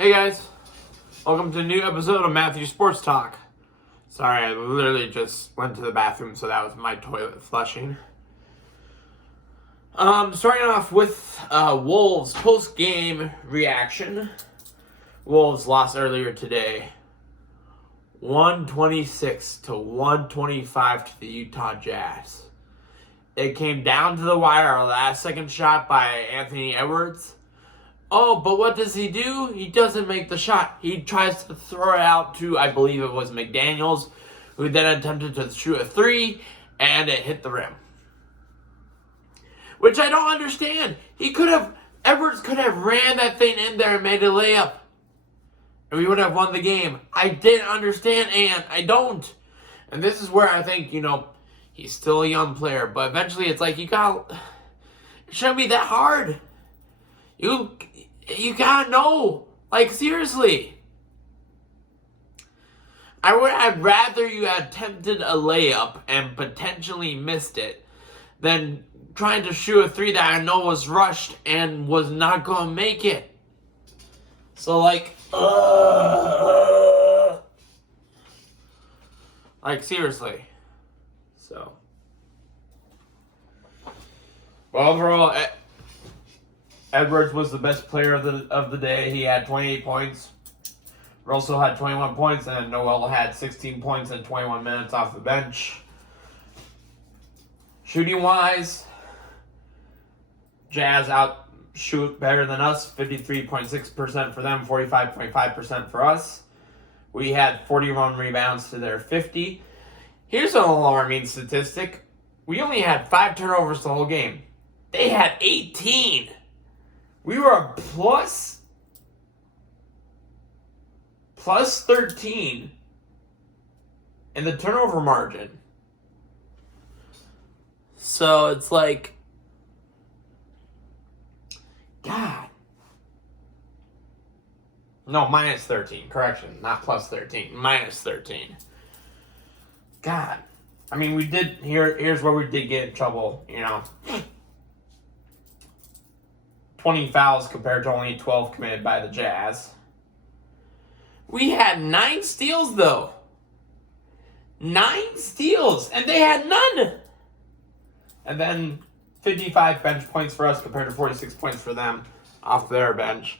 Hey guys, welcome to a new episode of Matthew Sports Talk. Sorry, I literally just went to the bathroom, so that was my toilet flushing. Starting off with Wolves post-game reaction. Wolves lost earlier today, 126-125 to the Utah Jazz. It came down to the wire, a last-second shot by Anthony Edwards. Oh, but what does he do? He doesn't make the shot. He tries to throw it out to, I believe it was McDaniels, who then attempted to shoot a three, and it hit the rim. Which I don't understand. Edwards could have ran that thing in there and made a layup. And we would have won the game. I didn't understand, and I don't. And this is where I think, he's still a young player. But eventually it's like, it shouldn't be that hard. You gotta know. Like, seriously. I'd rather you attempted a layup and potentially missed it than trying to shoot a three that I know was rushed and was not going to make it. So, like, seriously. So, well, overall, Edwards was the best player of the day. He had 28 points. Russell had 21 points, and Noel had 16 points and 21 minutes off the bench. Shooting-wise, Jazz outshoot better than us, 53.6% for them, 45.5% for us. We had 41 rebounds to their 50. Here's an alarming statistic. We only had 5 turnovers the whole game. They had 18. We were a plus 13 in the turnover margin. So it's like, God. No, minus 13. Correction, not plus 13. Minus 13. God. I mean, here's where we did get in trouble, 20 fouls compared to only 12 committed by the Jazz. We had 9 steals, though. 9 steals, and they had none. And then 55 bench points for us compared to 46 points for them off their bench.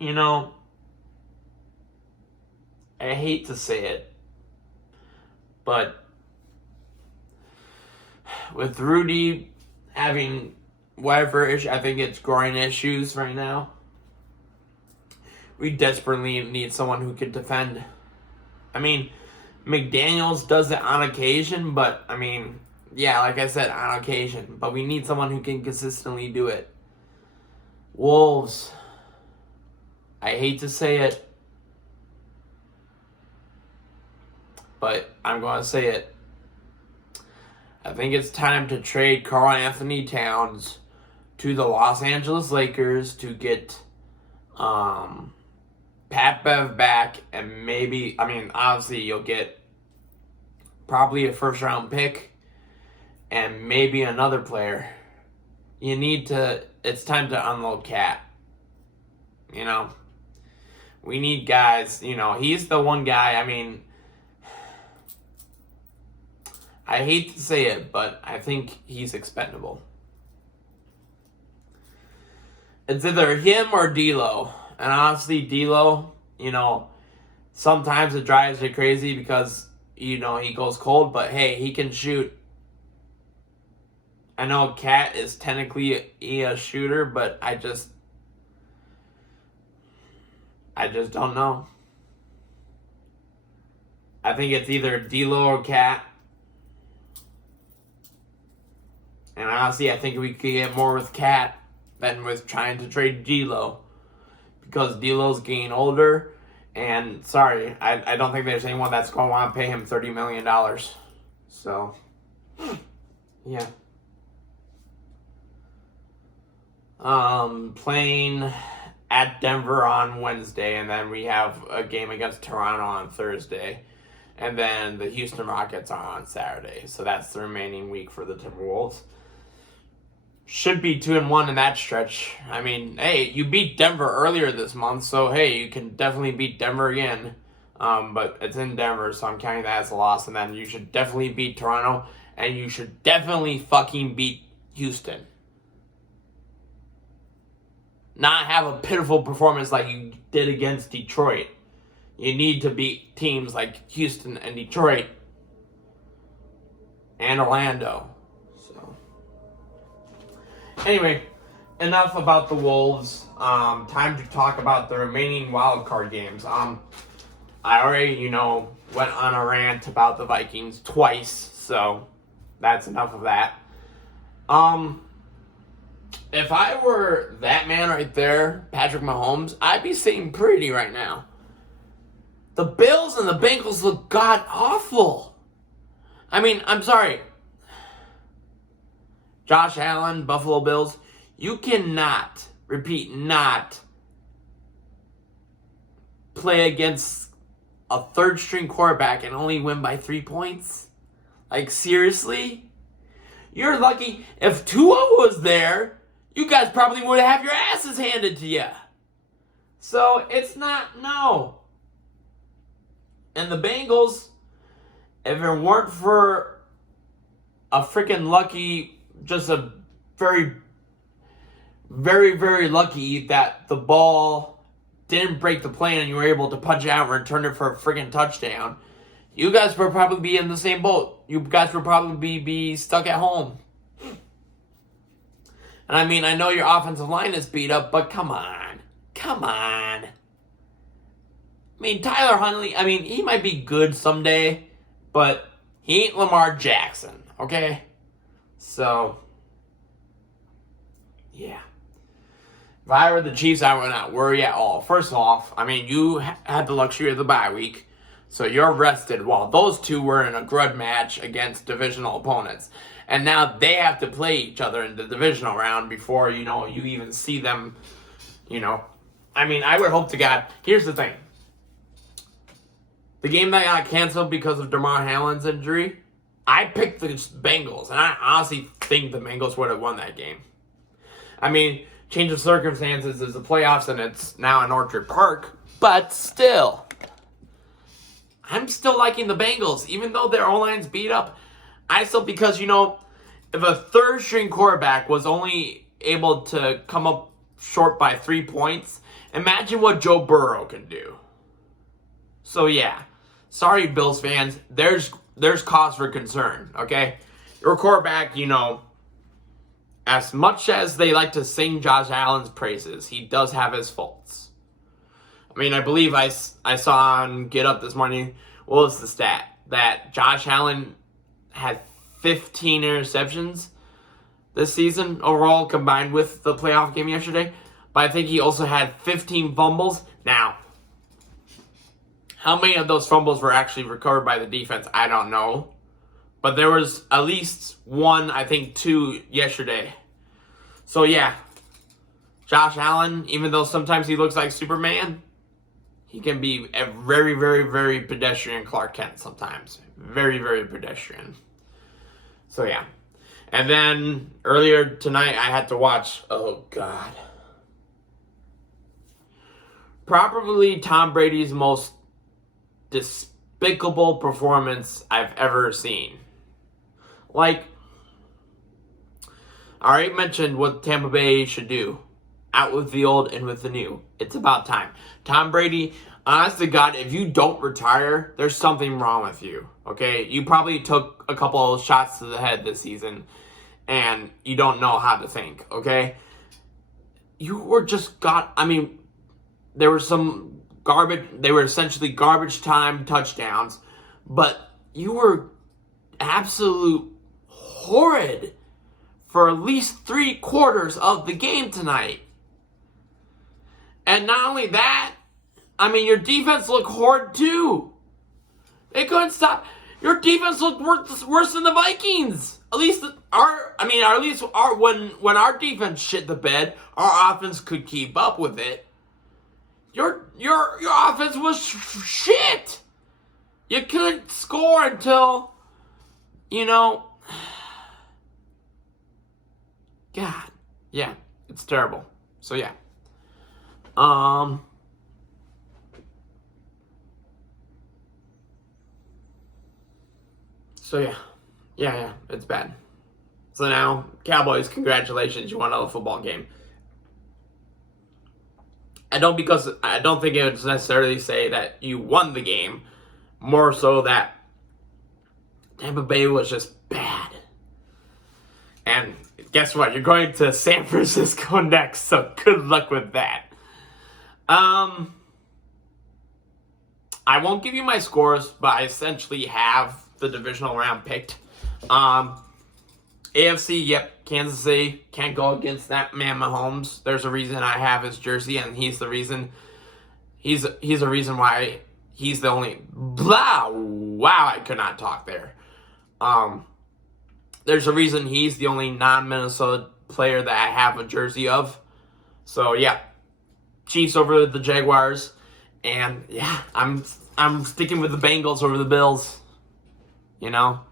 I hate to say it, but with Rudy having whatever issue, I think it's groin issues right now, we desperately need someone who can defend. I mean, McDaniels does it on occasion, but yeah, like I said, on occasion. But we need someone who can consistently do it. Wolves, I hate to say it, but I'm going to say it. I think it's time to trade Karl Anthony Towns to the Los Angeles Lakers to get Pat Bev back, and maybe, obviously you'll get probably a first-round pick and maybe another player. It's time to unload Cat. We need guys, he's the one guy, I hate to say it, but I think he's expendable. It's either him or D'Lo. And honestly, D'Lo, sometimes it drives you crazy because, he goes cold, but hey, he can shoot. I know Cat is technically a shooter, but I just don't know. I think it's either D'Lo or Cat. And honestly, I think we could get more with Cat than with trying to trade D'Lo. Because D'Lo's getting older. And sorry, I don't think there's anyone that's going to want to pay him $30 million. So, yeah. Playing at Denver on Wednesday. And then we have a game against Toronto on Thursday. And then the Houston Rockets are on Saturday. So that's the remaining week for the Timberwolves. should be 2-1 in that stretch. I mean, hey, you beat Denver earlier this month, so hey, you can definitely beat Denver again. But it's in Denver, so I'm counting that as a loss. And then you should definitely beat Toronto, and you should definitely fucking beat Houston. Not have a pitiful performance like you did against Detroit. You need to beat teams like Houston and Detroit and Orlando. So, anyway, enough about the Wolves. Time to talk about the remaining wild card games. I already, went on a rant about the Vikings twice, so that's enough of that. If I were that man right there, Patrick Mahomes, I'd be sitting pretty right now. The Bills and the Bengals look god-awful. I mean, I'm sorry. Josh Allen, Buffalo Bills, you cannot, repeat, not play against a third-string quarterback and only win by 3 points. Like, seriously? You're lucky. If Tua was there, you guys probably would have your asses handed to you. So, it's not, no. And the Bengals, if it weren't for a freaking lucky, just a very, very, very lucky that the ball didn't break the plane and you were able to punch it out and return it for a freaking touchdown, you guys would probably be in the same boat. You guys would probably be stuck at home. And I mean, I know your offensive line is beat up, but come on. Come on. I mean, Tyler Huntley, he might be good someday, but he ain't Lamar Jackson, okay? So, yeah. If I were the Chiefs, I would not worry at all. First off, you had the luxury of the bye week, so you're rested while those two were in a grud match against divisional opponents. And now they have to play each other in the divisional round before, you even see them, I would hope to God. Here's the thing. The game that got canceled because of DeMar Hamlin's injury, I picked the Bengals, and I honestly think the Bengals would have won that game. Change of circumstances is the playoffs, and it's now in Orchard Park, but still, I'm still liking the Bengals, even though their O-line's beat up. Because, if a third-string quarterback was only able to come up short by 3 points, imagine what Joe Burrow can do. So, yeah. Sorry, Bills fans. There's cause for concern, okay? Your quarterback, as much as they like to sing Josh Allen's praises, he does have his faults. I believe I saw on Get Up this morning, what was the stat? That Josh Allen had 15 interceptions this season overall, combined with the playoff game yesterday. But I think he also had 15 fumbles. Now, how many of those fumbles were actually recovered by the defense, I don't know. But there was at least one, I think 2 yesterday. So yeah, Josh Allen, even though sometimes he looks like Superman, he can be a very, very, very pedestrian Clark Kent sometimes. Very, very pedestrian. So yeah. And then earlier tonight I had to watch, oh God, probably Tom Brady's most despicable performance I've ever seen. I already mentioned what Tampa Bay should do. Out with the old and with the new. It's about time. Tom Brady, honest to God, if you don't retire, there's something wrong with you. Okay? You probably took a couple of shots to the head this season and you don't know how to think. Okay? You were just there were some garbage, they were essentially garbage time touchdowns, but you were absolute horrid for at least 3/4 of the game tonight. And not only that, your defense looked horrid too. They couldn't stop. Your defense looked worse than the Vikings. At least when our defense shit the bed, our offense could keep up with it. Your offense was shit. You couldn't score until, God, yeah, it's terrible. So yeah. So yeah, it's bad. So now, Cowboys, congratulations, you won a football game. I don't think it would necessarily say that you won the game, more so that Tampa Bay was just bad. And guess what? You're going to San Francisco next, so good luck with that. I won't give you my scores, but I essentially have the divisional round picked. AFC, yep, Kansas City, can't go against that man Mahomes. There's a reason I have his jersey, and he's the reason. He's a reason why he's the only. Blah, wow, I could not talk there. There's a reason he's the only non-Minnesota player that I have a jersey of. So yeah, Chiefs over the Jaguars, and yeah, I'm sticking with the Bengals over the Bills. You know.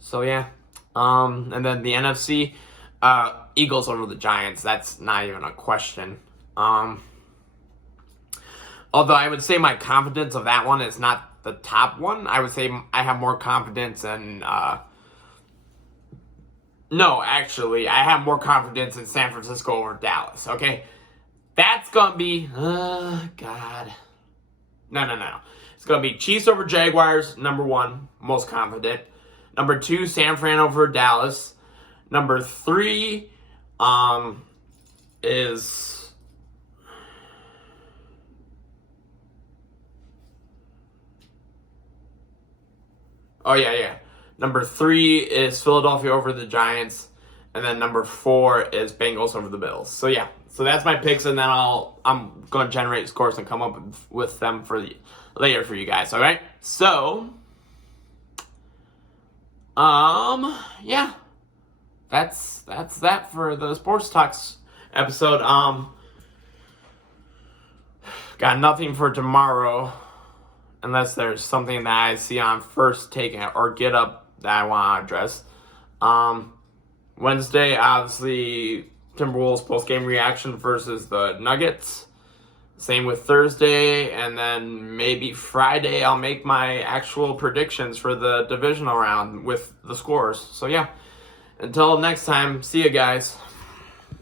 So yeah. And then the NFC, Eagles over the Giants. That's not even a question. Although I would say my confidence of that one is not the top one. I would say I have more confidence in... No, actually, I have more confidence in San Francisco over Dallas, okay? That's going to be... God. No. It's going to be Chiefs over Jaguars, number 1, most confident. Number 2, San Fran over Dallas. Number 3 is... Oh, yeah. Number 3 is Philadelphia over the Giants. And then number 4 is Bengals over the Bills. So, yeah. So, that's my picks. And then I'm going to generate scores and come up with them for later for you guys. All right? So... yeah. That's that for the Sports Talks episode. Got nothing for tomorrow, unless there's something that I see on First Take or Get Up that I want to address. Wednesday, obviously, Timberwolves post-game reaction versus the Nuggets. Same with Thursday, and then maybe Friday I'll make my actual predictions for the divisional round with the scores. So yeah, until next time, see you guys.